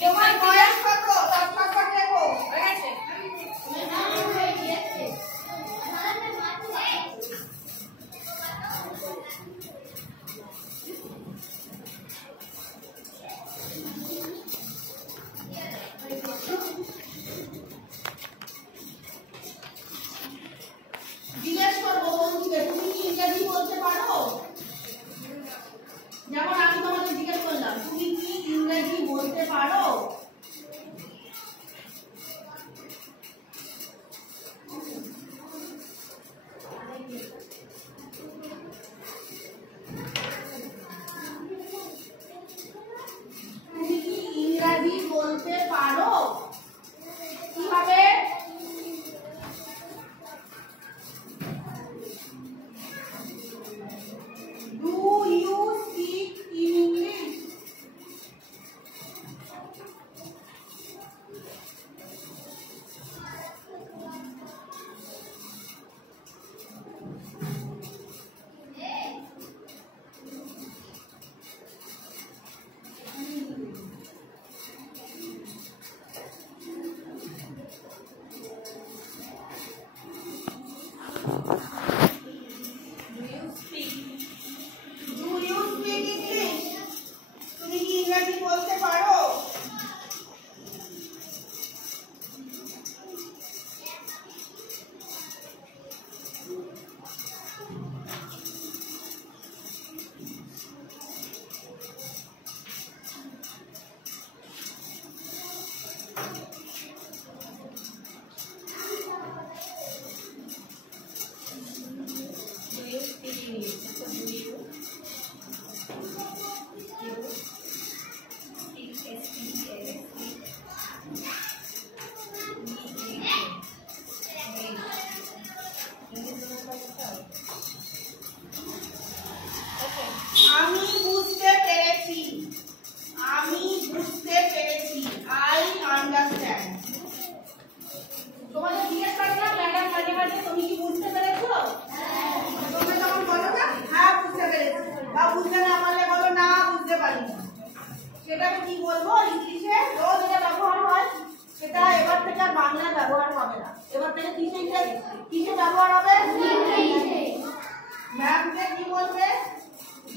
তোমার বয়স কত? তার পাসওয়ার্ড লেখো। হয়ে গেছে? জিজ্ঞেস করবো বন্ধুকে, তুমি কি ইংরেজি বলতে পারো? যেমন আমি তোমাকে জিজ্ঞেস করলাম, তুমি কি ইংরেজি বলতে পারো? তুমি কি ইংরেজি বলতে পারো? কিভাবে? Do you speak English? Do you speak English? তুমি কি ইংরেজি বলতে পারো? Do you speak English? So do you? You speak আমি বুঝতে পেরেছি। আমি বুঝতে পেরেছি। I understand. তোমাকে জিজ্ঞেস করলাম ম্যাডাম মাঝে মাঝে তুমি কি বুঝতে পেরেছো? তোমরা যখন বলো না হ্যাঁ বুঝতে পেরেছি, বা বুঝতে না পারলে বলো না বুঝতে পারিনি, সেটাকে কি বলবো ইংলিশে? রোজ এটা ব্যবহার হয়, সেটা এবার থেকে আর বাংলায় ব্যবহার হবে না। এবার থেকে কিসে ব্যবহার হবে? ম্যামকে কি বলবে?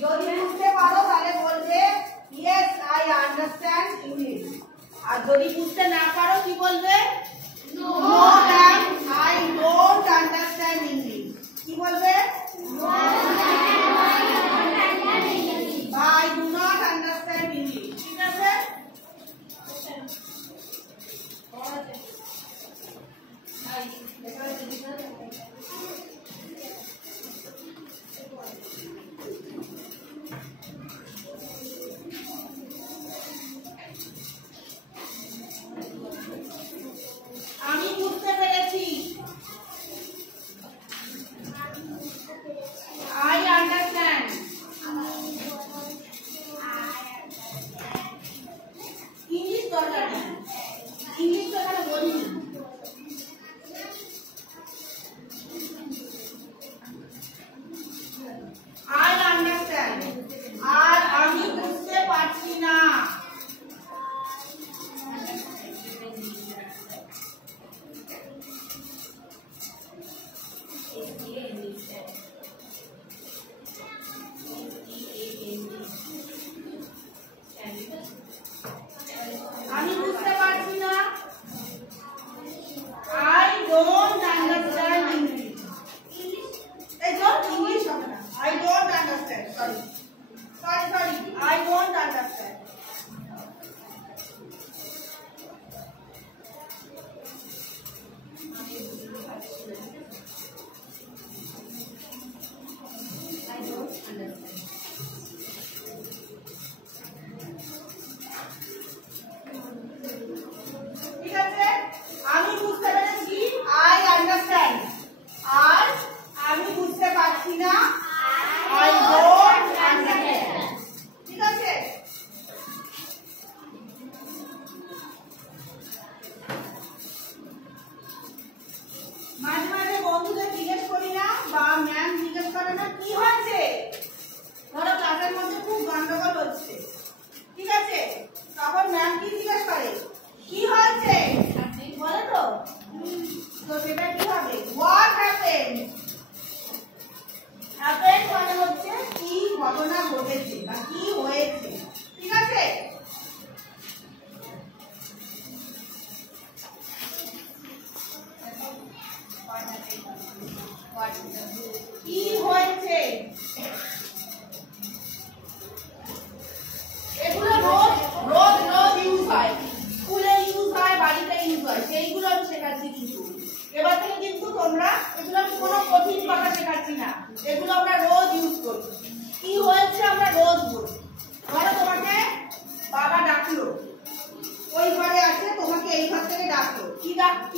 যদি বুঝতে পারো তাহলে বলবে ইয়েস আই আন্ডারস্ট্যান্ড ইংলিশ, আর যদি বুঝতে না পারো কি বলবে? No ma'am I don't understand English. কি বলবে? I do not understand English. ঠিক আছে?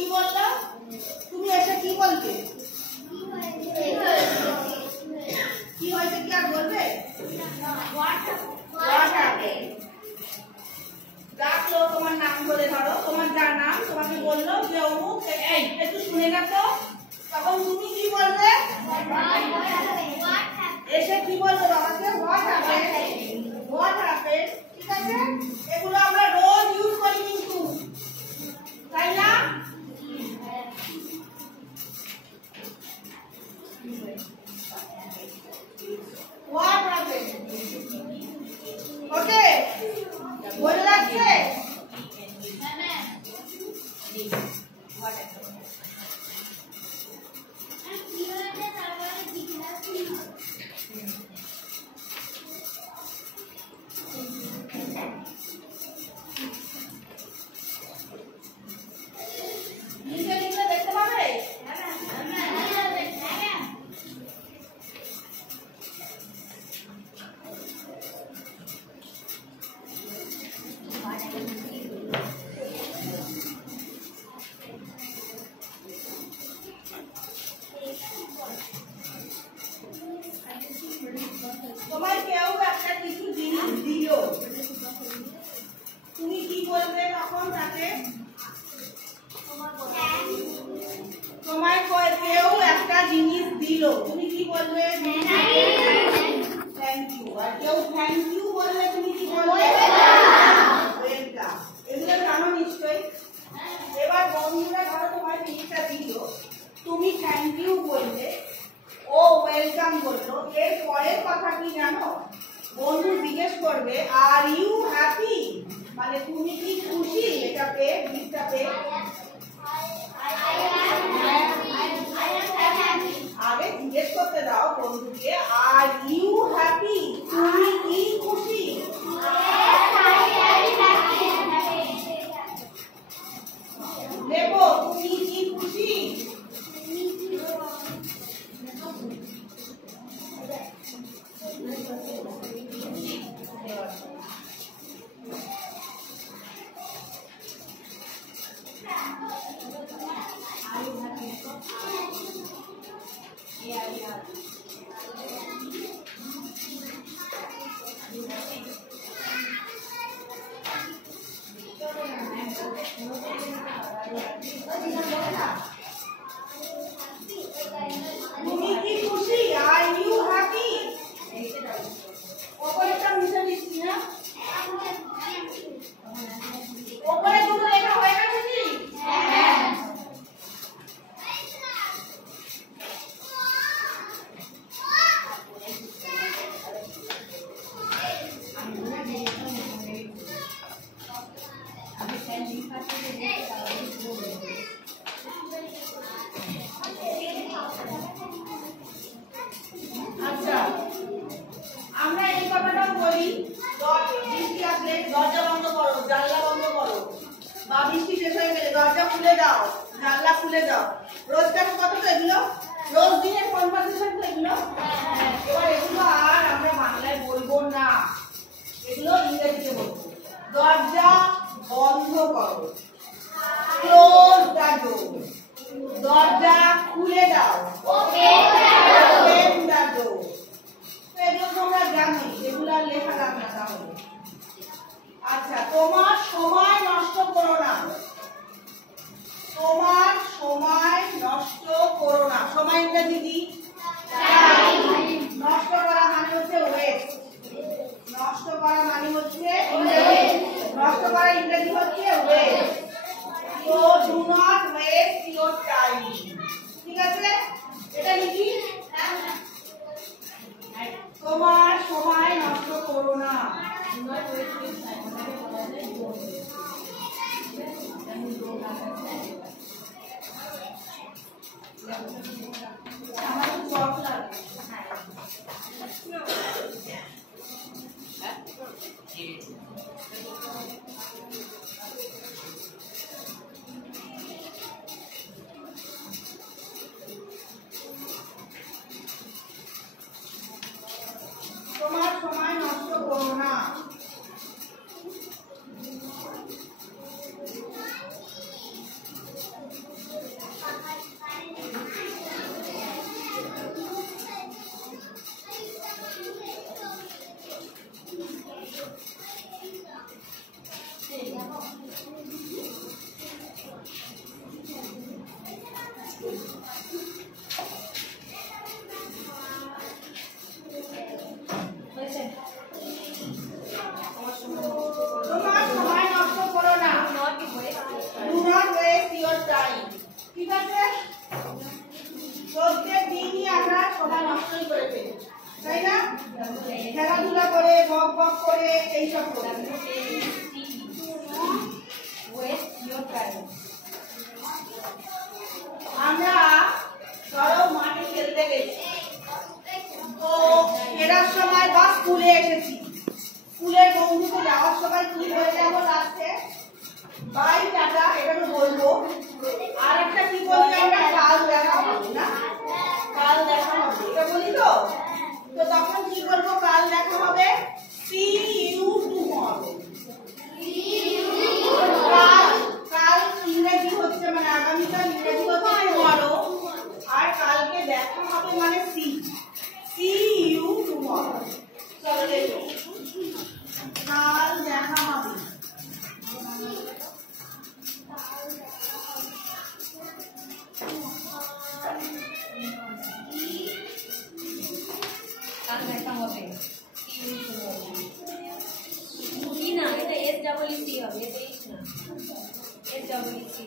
কি বললো? তুমি এসে কি বলবে? কি হয়েছে কি আর বলবে? ডাকলো তোমার নাম বলে, ধরো তোমার যার নাম তোমাকে বললো যে অমুক, এই একটু শুনে গেছো, তখন তুমি কি বলবে? এসে কি বলবো বাবাকে? What happened, what happened. ঠিক আছে, এগুলো আমরা রোজ ইউজ করি কিন্তু, তাই না? হোয়াট হ্যাপেন্ড, ওকে বলে রাখছে। দেখতে পাবে তোমার কেউ একটা কিছু জিনিস দিল, তুমি কি বলবে তখন তাকে? তোমার কেউ একটা জিনিস দিল, তুমি কি বলবে? Thank you. আর কেউ থ্যাংক ইউ বললে তুমি কি বলবে? ওয়েলকাম। এগুলো জানো নিশ্চয়ই। এবার বন্ধুরা ধরো তোমার জিনিসটা দিল, তুমি থ্যাংক ইউ বললে, ও ওয়েলকাম বললো, এর পরের কথা কি জানো? বন্ধু জিজ্ঞেস করবে আর ইউ হ্যাপি, মানে তুমি কি খুশি এটা পেয়ে, গিফটটা পেয়ে? আগে জিজ্ঞেস করতে দাও বন্ধুকে, আর ইউ হ্যাপি, তুমি কি খুশি? দেখো তুমি কি খুশি? তুমি কি খুশি? Are you happy? ওপরেরটা মুছে দিচ্ছি না, ওপরে দুটো লেখা হয়ে গেছে কি? আচ্ছা, আমরা এই কথাটা বলি, বৃষ্টি আসলে দরজা বন্ধ করো, জানলা বন্ধ করো, বা বৃষ্টি শেষ হয়ে গেলে দরজা খুলে দাও, জানলা খুলে দাও। রোজকার কথা তো এগুলো, রোজ দিনের কনভারসেশন তো এগুলো। এবার এগুলো আর আমরা বাংলায় বলবো না, এগুলো ইংরেজিতে বলবো। দরজা বন্ধ করো, ক্লোজ দ্য ডোর। দরজা খুলে দাও, ওপেন দ্য ডোর। এগুলো তোমরা জানো, এগুলো আর লেখা লাগবে না তাহলে। আচ্ছা, তোমার সময় নষ্ট করো না, তোমার সময় নষ্ট করো না। সময় ইংরেজি কি? নষ্ট করা মানে হচ্ছে ওয়েস্ট, নষ্ট করা মানে হচ্ছে নষ্ট করা ইংরেজি হচ্ছে ওয়েস্ট। তো do not waste your time. ঠিক আছে, এটা লিখি, তোমার সময় নষ্ট করো না। আমার তো চক লাগে। তোমার সময় নষ্ট করো না। তোমার সময় নষ্ট করো না। Do not waste your time. ঠিক আছে? প্রত্যেক দিনই আমরা সময় নষ্টই করে ফেলি, তাই না? খেলাধুলা করে, বক বক করে, এইসব করে। আমরা ধরো মাঠে খেলতে গেছি, তো ফেরার সময় বা স্কুলে এসেছি, স্কুলের বন্ধুকে যাওয়ার সময় কি হয়ে যাবো লাস্টে বাই টাটা এটা তো বলবো। আর একটা কি বলি আমরা, কাল দেখা হবে না, কাল দেখা হবে এটা বলি। তো তো তখন কি করবো, কাল দেখা হবে, see you tomorrow। কাল কাল ইংরেজি হচ্ছে মানে আগামীকাল ইংরেজি হচ্ছে tomorrow, আর কালকে দেখা হবে মানে see you tomorrow। চলো দেখো, কাল দেখা হবে। কাল দেখা হবে কি না, এটা এস ডাবল ই সি হবে, এটা ইস না, এস ডাবল ই সি।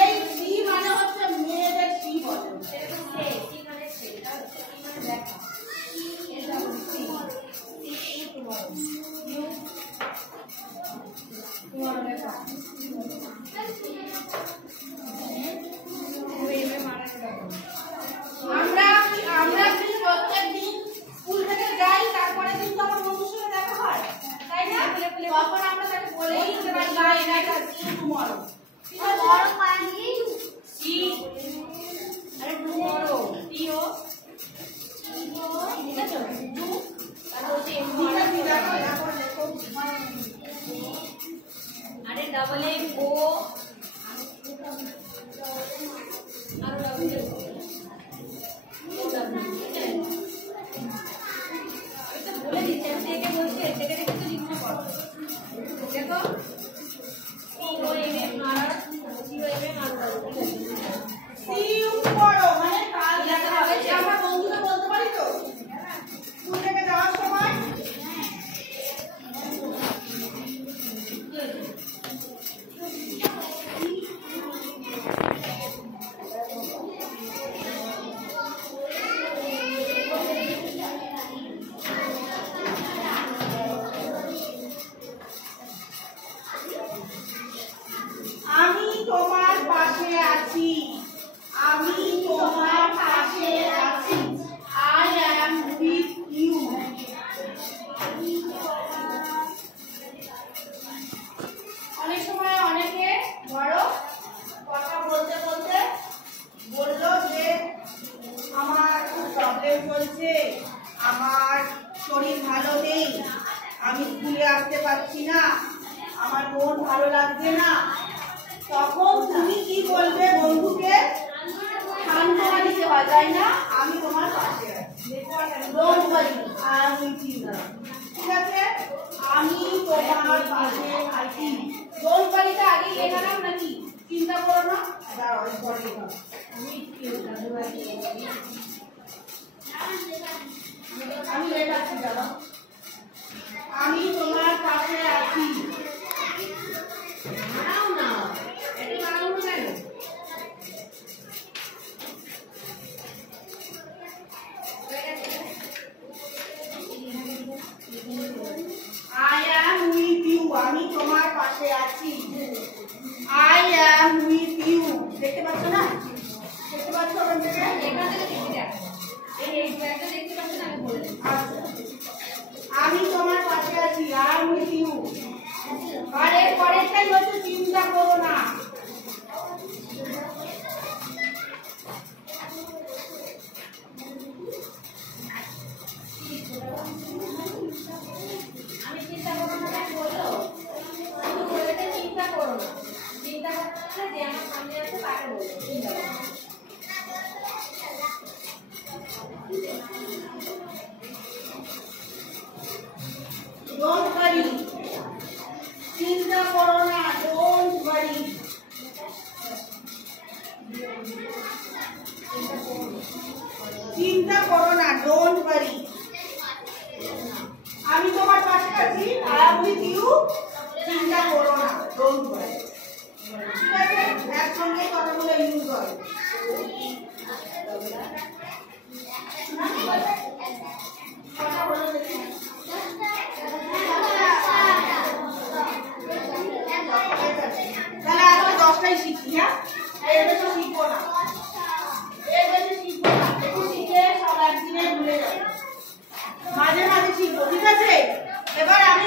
এই সি মানে হচ্ছে মেয়েদের সি বলে, এটা তো সে সি মানে সে, এটা হচ্ছে সি মানে দেখা, S double E C, see you tomorrow, you tomorrow দেখা। আমরা কি প্রত্যেক দিন স্কুল থেকে যাই, তারপরে কিন্তু আমার বন্ধুর সাথে দেখা হয়, তাই না? তখন আমরা তাকে বলেই যে ভাই বাই এটা see you tomorrow। ঠিক আছে? বড় পানি সি আরে টুমরো টি ও ঠিক আছে, টু আর হচ্ছে এম ঠিক আছে, দেখো দেখো দেখো। আরে double A O R double A বলে দিচ্ছি, আমি থেকে বলছি থেকে থেকে তো লিখতে পারো। দেখো O M M R G O M M R see you tomorrow মানে কাল দেখা হবে। আমরা বন্ধুকে বলতে পারি তো স্কুল থেকে যাওয়ার সময়, আমি তোমার পাশে আছি, আমি তোমার পাশে আছি, I am with you। অনেক সময় অনেকে ধরো কথা বলতে বলতে বললো যে আমার খুব প্রবলেম চলছে, আমার শরীর ভালো নেই, আমি স্কুলে আসতে পারছি না, আমার মন ভালো লাগছে না। তখন তুমি কি বলবে বন্ধুকে? সান্ত্বনা দিতে হয়, তাই না? আমি তোমার পাশে আছি, don't worry, I am with you. ঠিক আছে, আমি তোমার পাশে আছি। ডোন্ট ওয়ারিটা আগে লেখালাম নাকি? চিন্তা করো না, দাঁড়াও পরে লেখাবো। আমি লেখাচ্ছি, দাঁড়াও। আমি তোমার পাশে আছি। নাও না এটা বানাবো কেন? I am with you, আমি তোমার পাশে আছি। I am with you, দেখতে পাচ্ছ না? দেখতে পাচ্ছ ওখান থেকে? এখান থেকে দেখি দেখো, এই ব্যাগটা দেখতে পাচ্ছ না, আমি বলছি আচ্ছা, আমি তোমার পাশে আছি, I am with you। আরে পরেরটাই হচ্ছে চিন্তা করো না। আমি চিন্তা করবো না বললো, আমি বলতে চিন্তা করো না, চিন্তা করো না যে আমার সামনে আছে তাকে বলবো চিন্তা করো না। Don't worry, চিন্তা করো না, ডোন্ট ওয়ারি। চিন্তা করো না, ডোন্ট ওয়ারি। আমি তোমার পাশে আছি, আই এম উইথ ইউ। চিন্তা করো না, ডোন্ট ওয়ারি। ঠিক আছে, একসঙ্গে কথাগুলো ইউজ হয়। কথা বলো দেখি। তাহলে আজকে 10টাই শিখি। হ্যাঁ, এর বেশি শিখবো না, এর বেশি শিখবো না। একটু শিখে সব একদিনে ভুলে যাবে, মাঝে মাঝে শিখবো। ঠিক আছে, এবার আমি